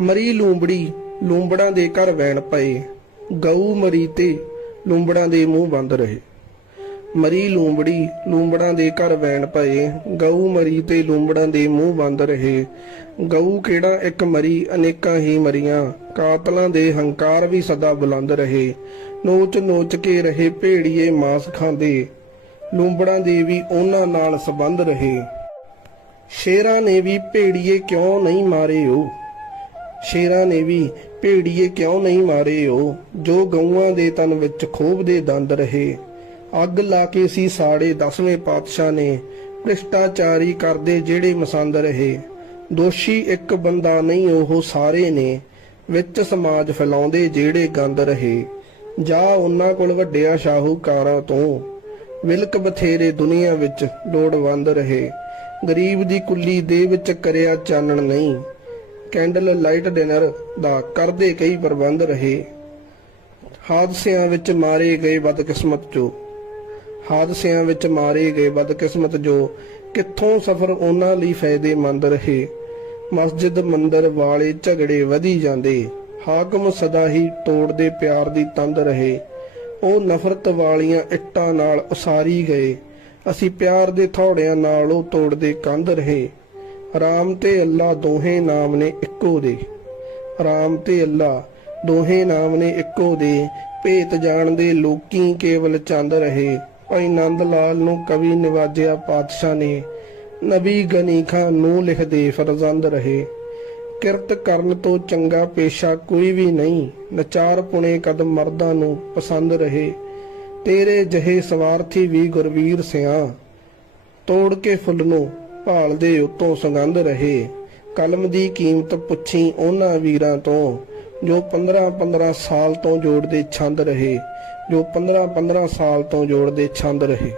ਮਰੀ ਲੂੰਬੜੀ ਲੂੰਬੜਾਂ ਦੇ ਘਰ ਵੈਣ ਪਏ। ਗਊ ਮਰੀ ਤੇ ਲੂੰਬੜਾਂ ਦੇ ਮੂੰਹ ਬੰਦ ਰਹੇ। ਮਰੀ ਲੂੰਬੜੀ ਲੂੰਬੜਾਂ ਦੇ ਘਰ ਵੈਣ ਪਏ। ਗਊ ਮਰੀ ਤੇ ਲੂੰਬੜਾਂ ਦੇ ਮੂੰਹ ਬੰਦ ਰਹੇ। ਗਊ ਕਿਹੜਾ ਇੱਕ ਮਰੀ, ਅਨੇਕਾਂ ਹੀ ਮਰੀਆਂ। ਕਾਤਲਾਂ ਦੇ ਹੰਕਾਰ ਵੀ ਸਦਾ ਬੁਲੰਦ ਰਹੇ। ਨੋਚ ਨੋਚ ਕੇ ਰਹੇ ਭੇੜੀਏ ਮਾਸ ਖਾਂਦੇ। ਲੂੰਬੜਾਂ ਦੇ ਵੀ ਉਹਨਾਂ ਨਾਲ ਸੰਬੰਧ ਰਹੇ। ਸ਼ੇਰਾਂ ਨੇ ਵੀ ਭੇੜੀਏ ਕਿਉਂ ਨਹੀਂ ਮਾਰੇ ਉਹ? ਸ਼ੇਰਾਂ ਨੇ ਵੀ, ਭੇੜੀਏ ਕਿਉਂ ਨਹੀਂ ਮਾਰੇ ਉਹ ਜੋ ਗਊਆਂ ਦੇ ਤਨ ਵਿੱਚ ਖੋਬ ਦੇ ਦੰਦ ਰਹੇ। ਅੱਗ ਲਾ ਕੇ ਸੀ ਸਾੜੇ ਦਸਵੇਂ ਪਾਤਸ਼ਾਹ ਨੇ। ਭ੍ਰਿਸ਼ਟਾਚਾਰੀ ਕਰਦੇ ਜਿਹੜੇ ਮਸੰਦ ਰਹੇ। ਦੋਸ਼ੀ ਇੱਕ ਬੰਦਾ ਨਹੀਂ, ਉਹ ਸਾਰੇ ਨੇ। ਵਿੱਚ ਸਮਾਜ ਫੈਲਾਉਂਦੇ ਜਿਹੜੇ ਗੰਦ ਰਹੇ। ਜਾ ਉਹਨਾਂ ਕੋਲ ਵੱਡਿਆਂ ਸ਼ਾਹੂਕਾਰਾਂ ਤੋਂ। ਵਿਲਕ ਬਥੇਰੇ ਦੁਨੀਆ ਵਿੱਚ ਲੋੜਵੰਦ ਰਹੇ। ਗਰੀਬ ਦੀ ਕੁੱਲੀ ਦੇ ਵਿੱਚ ਕਰਿਆ ਚਾਨਣ ਨਹੀਂ। ਕੈਂਡਲ ਲਾਈਟ ਡਿਨਰ ਦਾ ਕਰਦੇ ਕਈ ਪ੍ਰਬੰਧ ਰਹੇ। ਹਾਦਸਿਆਂ ਵਿੱਚ ਮਾਰੇ ਗਏ ਬਦਕਿਸਮਤ ਜੋ। ਹਾਦਸਿਆਂ ਵਿੱਚ ਮਾਰੇ ਗਏ ਬਦਕਿਸਮਤ ਜੋ। ਕਿੱਥੋਂ ਸਫਰ ਉਹਨਾਂ ਲਈ ਫਾਇਦੇਮੰਦ ਰਹੇ। ਮਸਜਿਦ ਮੰਦਰ ਵਾਲੇ ਝਗੜੇ ਵਧੀ ਜਾਂਦੇ। ਹਾਕਮ ਸਦਾ ਹੀ ਤੋੜਦੇ ਪਿਆਰ ਦੀ ਤੰਦ ਰਹੇ। ਉਹ ਨਫ਼ਰਤ ਵਾਲੀਆਂ ਇੱਟਾਂ ਨਾਲ ਉਸਾਰੀ ਗਏ। ਅਸੀਂ ਪਿਆਰ ਦੇ ਥੌੜਿਆਂ ਨਾਲ ਉਹ ਤੋੜਦੇ ਕੰਧ ਰਹੇ। ਰਾਮ ਤੇ ਅੱਲਾ ਦੋਹੇ ਨਾਮ ਨੇ ਇੱਕੋ ਦੇ। ਰਾਮ ਤੇ ਅੱਲਾ ਦੋਹੇ ਨਾਮ ਨੇ ਇੱਕੋ ਦੇ। ਭੇਤ ਜਾਣਦੇ ਲੋਕੀ ਕੇਵਲ ਚੰਦ ਰਹੇ। ਭਾਈ ਨੰਦ ਲਾਲ ਨੂੰ ਕਵੀ ਨਿਵਾਜਿਆ ਪਾਤਸ਼ਾਹ ਨੇ। ਨਬੀ ਗਨੀ ਖਾਨ ਨੂੰ ਲਿਖਦੇ ਫਰਜ਼ੰਦ ਰਹੇ। ਕਿਰਤ ਕਰਨ ਤੋਂ ਚੰਗਾ ਪੇਸ਼ਾ ਕੋਈ ਵੀ ਨਹੀਂ। ਨਚਾਰ ਪੁਣੇ ਕਦਮ ਮਰਦਾਂ ਨੂੰ ਪਸੰਦ ਰਹੇ। ਤੇਰੇ ਜਹੇ ਸਵਾਰਥੀ ਵੀ ਗੁਰਵੀਰ ਸਿਆਂ। ਤੋੜ ਕੇ ਫੁੱਲ ਨੂੰ ਭਾਲਦੇ ਉਤੋਂ ਸੁਗੰਧ ਰਹੇ। ਕਲਮ ਦੀ ਕੀਮਤ ਪੁੱਛੀ ਉਹਨਾਂ ਵੀਰਾਂ ਤੋਂ, ਜੋ 15-15 ਸਾਲ ਤੋਂ ਜੋੜਦੇ ਛੰਦ ਰਹੇ, ਜੋ 15-15 ਸਾਲ ਤੋਂ ਜੋੜਦੇ ਛੰਦ ਰਹੇ।